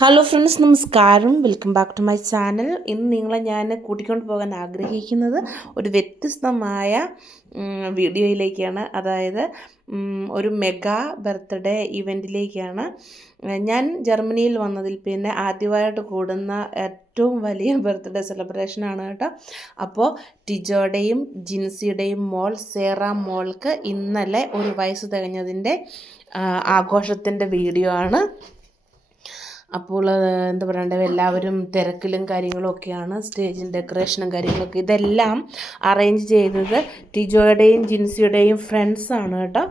Hello friends, നമസ്കാരം. Welcome back to my channel. ഇന്ന് നിങ്ങളെ ഞാൻ കൂട്ടിക്കൊണ്ട് പോകാൻ ആഗ്രഹിക്കുന്നത് ഒരു വ്യത്യസ്തമായ വീഡിയോയിലേക്കാണ്. അതായത് ഒരു മെഗാ ബർത്ത്ഡേ ഇവൻറ്റിലേക്കാണ്. ഞാൻ ജർമ്മനിയിൽ വന്നതിൽ പിന്നെ ആദ്യമായിട്ട് കൂടുന്ന ഏറ്റവും വലിയ ബർത്ത്ഡേ സെലിബ്രേഷനാണ് കേട്ടോ. അപ്പോൾ ടിജോയുടെയും ജിൻസിയുടെയും മോൾ സേറ മോൾക്ക് ഇന്നലെ ഒരു വയസ്സ് തികഞ്ഞതിൻ്റെ ആഘോഷത്തിൻ്റെ വീഡിയോ ആണ്. അപ്പോൾ എന്താ പറയണ്ടത്, എല്ലാവരും തിരക്കിലും കാര്യങ്ങളും ഒക്കെയാണ്. സ്റ്റേജിൻ്റെ ഡെക്കറേഷനും കാര്യങ്ങളൊക്കെ ഇതെല്ലാം അറേഞ്ച് ചെയ്തത് ടിജോയുടെയും ജിൻസിയുടെയും ഫ്രണ്ട്സാണ് കേട്ടോ.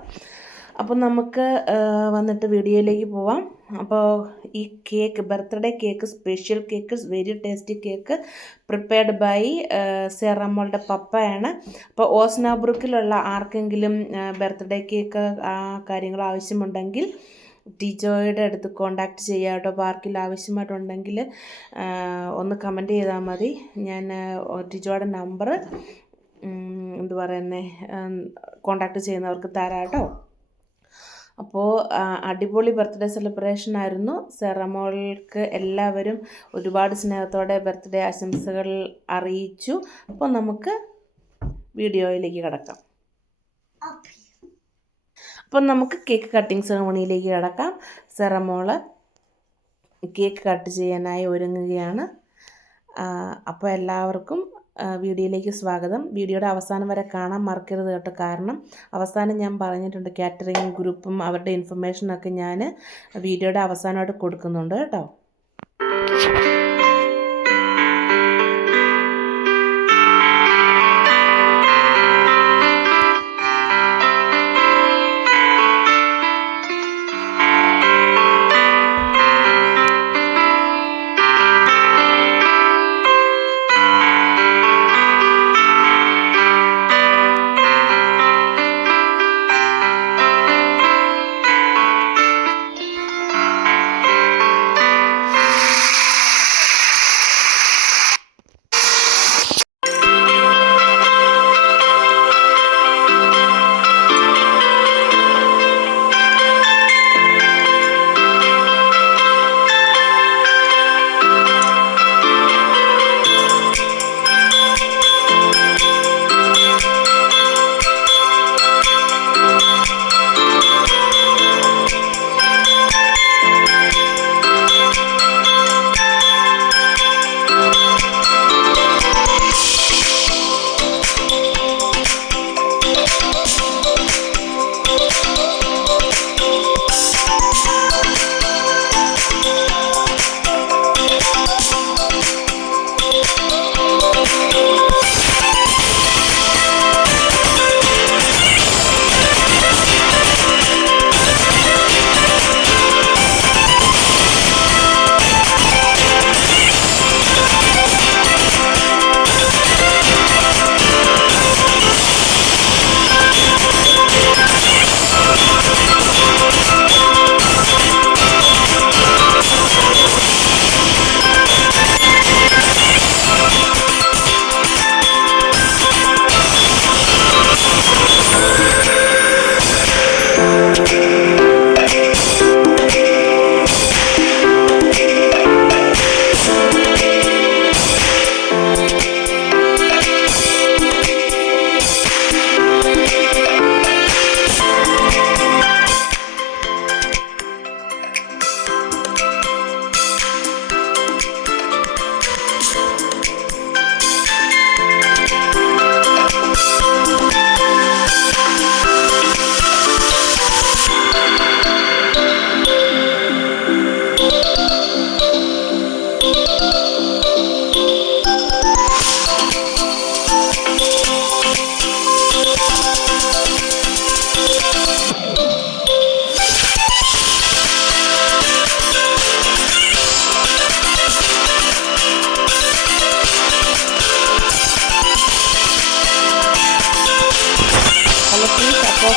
അപ്പോൾ നമുക്ക് വന്നിട്ട് വീഡിയോയിലേക്ക് പോവാം. അപ്പോൾ ഈ cake, birthday cake, special cake, very tasty cake prepared by സേറാമോളുടെ പപ്പയാണ്. അപ്പോൾ ഓസ്നാബ്രുക്കിലുള്ള ആർക്കെങ്കിലും ബർത്ത്ഡേ കേക്ക് കാര്യങ്ങൾ ആവശ്യമുണ്ടെങ്കിൽ ടിജോയുടെ അടുത്ത് കോണ്ടാക്ട് ചെയ്യുക കേട്ടോ. അപ്പോൾ ആർക്കെങ്കിലും ആവശ്യമായിട്ടുണ്ടെങ്കിൽ ഒന്ന് കമൻറ്റ് ചെയ്താൽ മതി. ഞാൻ ടിജോയുടെ നമ്പർ കോണ്ടാക്ട് ചെയ്യുന്നവർക്ക് തരാം കേട്ടോ. അപ്പോൾ അടിപൊളി ബർത്ത്ഡേ സെലിബ്രേഷൻ ആയിരുന്നു. സെറമോൾക്ക് എല്ലാവരും ഒരുപാട് സ്നേഹത്തോടെ ബർത്ത്ഡേ ആശംസകൾ അറിയിച്ചു. അപ്പോൾ നമുക്ക് വീഡിയോയിലേക്ക് കിടക്കാം. അപ്പം നമുക്ക് കേക്ക് കട്ടിങ് സെറമണിയിലേക്ക് കിടക്കാം. സെറമോള് കേക്ക് കട്ട് ചെയ്യാനായി ഒരുങ്ങുകയാണ്. അപ്പോൾ എല്ലാവർക്കും വീഡിയോയിലേക്ക് സ്വാഗതം. വീഡിയോയുടെ അവസാനം വരെ കാണാൻ മറക്കരുത് കേട്ടോ. കാരണം അവസാനം ഞാൻ പറഞ്ഞിട്ടുണ്ട്, കാറ്ററിംഗ് ഗ്രൂപ്പും അവരുടെ ഇൻഫർമേഷനൊക്കെ ഞാൻ വീഡിയോയുടെ അവസാനമായിട്ട് കൊടുക്കുന്നുണ്ട് കേട്ടോ.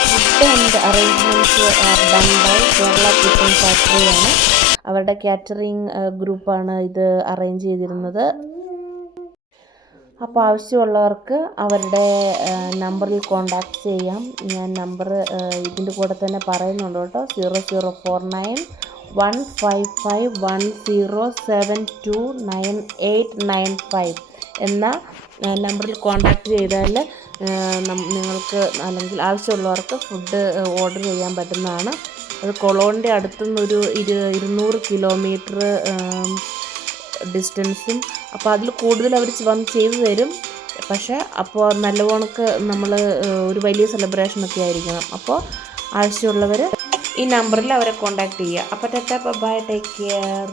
Food and arrangements are done by Kerala chicken ഫാക്ടറിയാണ്. അവരുടെ കാറ്ററിംഗ് ഗ്രൂപ്പാണ് ഇത് അറേഞ്ച് ചെയ്തിരുന്നത്. അപ്പോൾ ആവശ്യമുള്ളവർക്ക് അവരുടെ നമ്പറിൽ കോണ്ടാക്ട് ചെയ്യാം. ഞാൻ നമ്പർ ഇതിൻ്റെ കൂടെ തന്നെ പറയുന്നുണ്ട് കേട്ടോ. 0049 15510729895 എന്ന നമ്പറിൽ കോൺടാക്റ്റ് ചെയ്താൽ നിങ്ങൾക്ക് അല്ലെങ്കിൽ ആവശ്യമുള്ളവർക്ക് ഫുഡ് ഓർഡർ ചെയ്യാൻ പറ്റുന്നതാണ്. അത് കൊളോണിൻ്റെ അടുത്തുനിന്നൊരു 200 കിലോമീറ്റർ ഡിസ്റ്റൻസും. അപ്പോൾ അതിൽ കൂടുതൽ അവർ വന്ന് ചെയ്തു തരും. പക്ഷേ അപ്പോൾ നല്ലവണ്ണക്ക് നമ്മൾ ഒരു വലിയ സെലിബ്രേഷനൊക്കെ ആയിരിക്കണം. അപ്പോൾ ആവശ്യമുള്ളവർ ഈ നമ്പറിൽ അവരെ കോൺടാക്റ്റ് ചെയ്യുക. അപ്പോൾ ടാറ്റാ ബൈ, ടേക്ക് കെയർ.